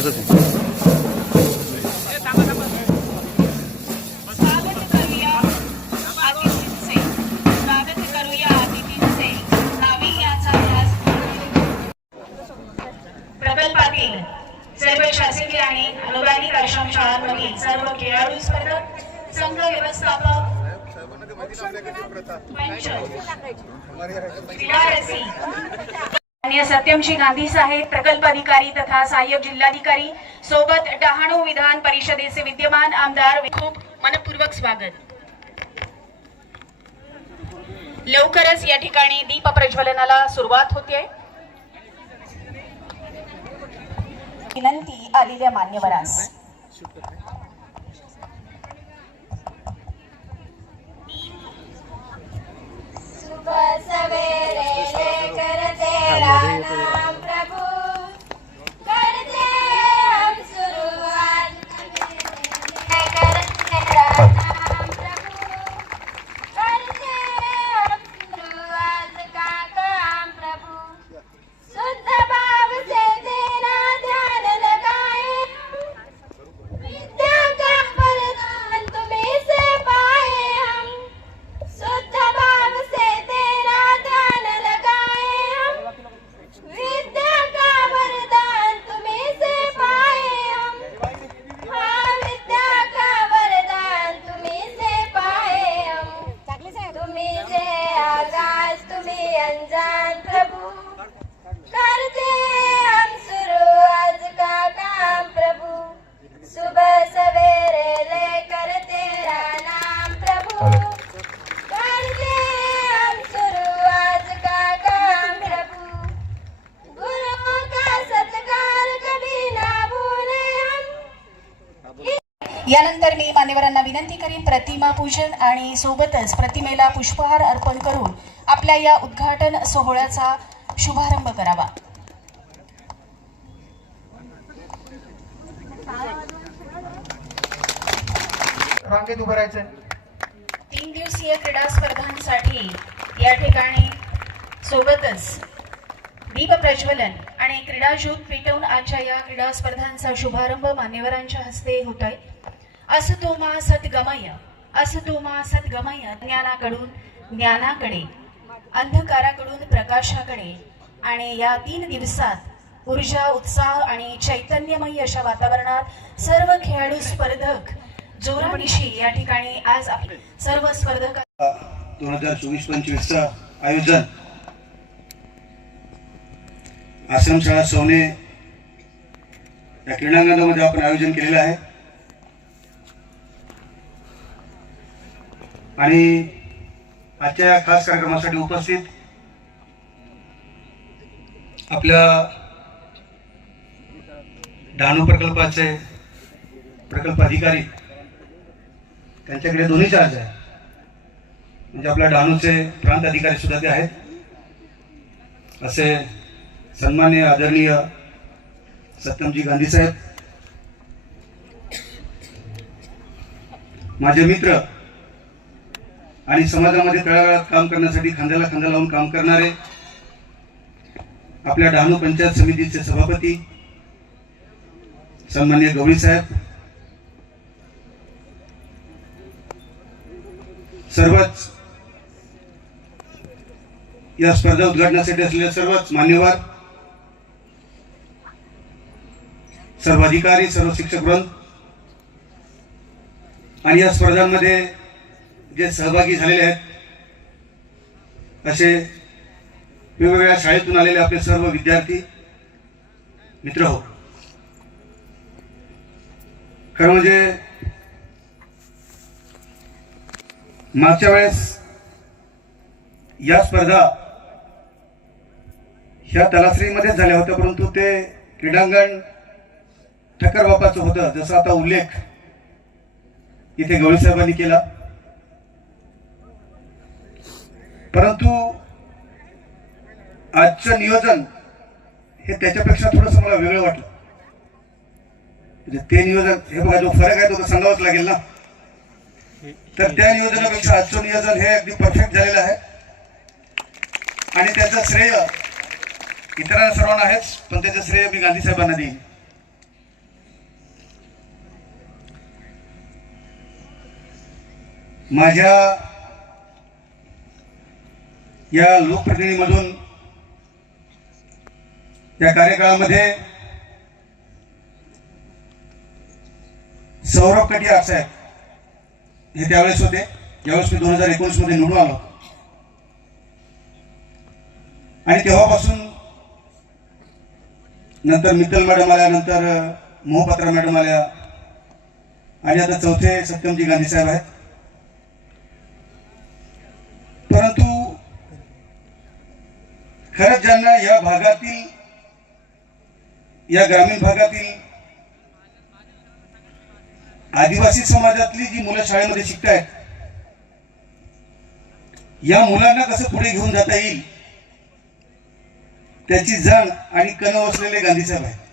असं ते स्वागत करूया अतिथींचे स्वागत करूया अतिथींचे नावे याचा ध्यास प्रकल्पातील सर्व शासकीय आणि अनुदानित आश्रम शाळांमधील सर्व खेळाडू स्पर्धक संघ व्यवस्थापक पंच क्रीडा रसिक माननीय सत्यमशी गांधी साहेब प्रकल्प अधिकारी तथा सहाय्यक जिल्हाधिकारी सोबत डहाणू विधान परिषदेचे विद्यमान आमदार खूप मनपूर्वक स्वागत. लवकरच या ठिकाणी दीप प्रज्वलनाला सुरुवात होते. विनंती आलेल्या मान्यवरांस. यानंतर मी मान्यवरांना विनंती करीन प्रतिमा पूजन आणि सोबतच प्रतिमेला पुष्पहार अर्पण करून आपल्या या उद्घाटन सोहळ्याचा शुभारंभ करावा. रांगेत उभं राहायचं तीन दिवसीय क्रीडा स्पर्धांसाठी या ठिकाणी सोबतच दीप प्रज्वलन आणि क्रीडा ज्योत पेटवून आजच्या या क्रीडा स्पर्धांचा शुभारंभ मान्यवरांच्या हस्ते होत आहे असतो मा सद्गमय असतो मा सद्गमय ज्ञानाकडून ज्ञानाकडे अंधकाराकडून प्रकाशाकडे आणि या तीन दिवसात ऊर्जा उत्साह आणि चैतन्यमयी अशा वातावरणात सर्व खेळाडू स्पर्धक जोरानिशी या ठिकाणी आज आपले सर्व स्पर्धक दोन हजार चोवीस पंचवीसचं आयोजन. आश्रमशाळा सोने या क्रीडांगणामध्ये आपण आयोजन केलेलं आहे. आणि आजच्या या खास कार्यक्रमासाठी उपस्थित आपल्या डहाणू प्रकल्पाचे प्रकल्प अधिकारी त्यांच्याकडे दोन्ही चार्ज आहे म्हणजे आपल्या डहाणूचे प्रांत अधिकारी सुद्धा ते आहेत. असे सन्मान्य आदरणीय सत्यमजी गांधी साहेब माझे मित्र आणि समाजामध्ये तळागाळात काम करण्यासाठी खांद्याला खांदा लावून काम करणारे आपल्या डहाणू पंचायत समितीचे सभापती सन्मान्य गवळी साहेब सर्वच या स्पर्धा उद्घाटनासाठी असलेले सर्वच मान्यवर सर्व अधिकारी सर्व शिक्षक वृंद आणि या स्पर्धांमध्ये जे सहभागी झालेले आहेत असे वेगवेगळ्या शाळेतून आलेले आपले सर्व विद्यार्थी मित्र हो. खरं म्हणजे मागच्या वेळेस या स्पर्धा ह्या तलासरीमध्येच झाल्या होत्या परंतु ते क्रीडांगण ठक्कर बापाचं होतं जसं आता उल्लेख इथे गवळी साहेबांनी केला. परंतु आजचं नियोजन हे त्याच्यापेक्षा थोडंसं मला वेगळं वाटलं. म्हणजे ते नियोजन हे बघा जो फरक आहे तो सांगावाच लागेल ना. तर त्या नियोजनापेक्षा आजचं नियोजन हे अगदी परफेक्ट झालेलं आहे. आणि त्याचं श्रेय इतरांना सर्वांना आहेच पण त्याचं श्रेय मी गांधी साहेबांना देईन. माझ्या या लोकप्रतिनिधीमधून या कार्यकाळामध्ये सौरभ कटियार साहेब हे त्यावेळेस होते. ज्यावेळेस मी दोन हजार एकोणीसमध्ये निवडून आलो आणि तेव्हापासून नंतर मित्तल मॅडम आल्या नंतर मोहपात्रा मॅडम आल्या. आणि आता चौथे सत्यमजी गांधी साहेब आहेत. खरंच ज्यांना या भागातील या ग्रामीण भागातील आदिवासी समाजातली जी मुलं शाळेमध्ये शिकतायत या मुलांना कसं पुढे घेऊन जाता येईल त्याची जाण आणि कण असलेले गांधी साहेब आहेत.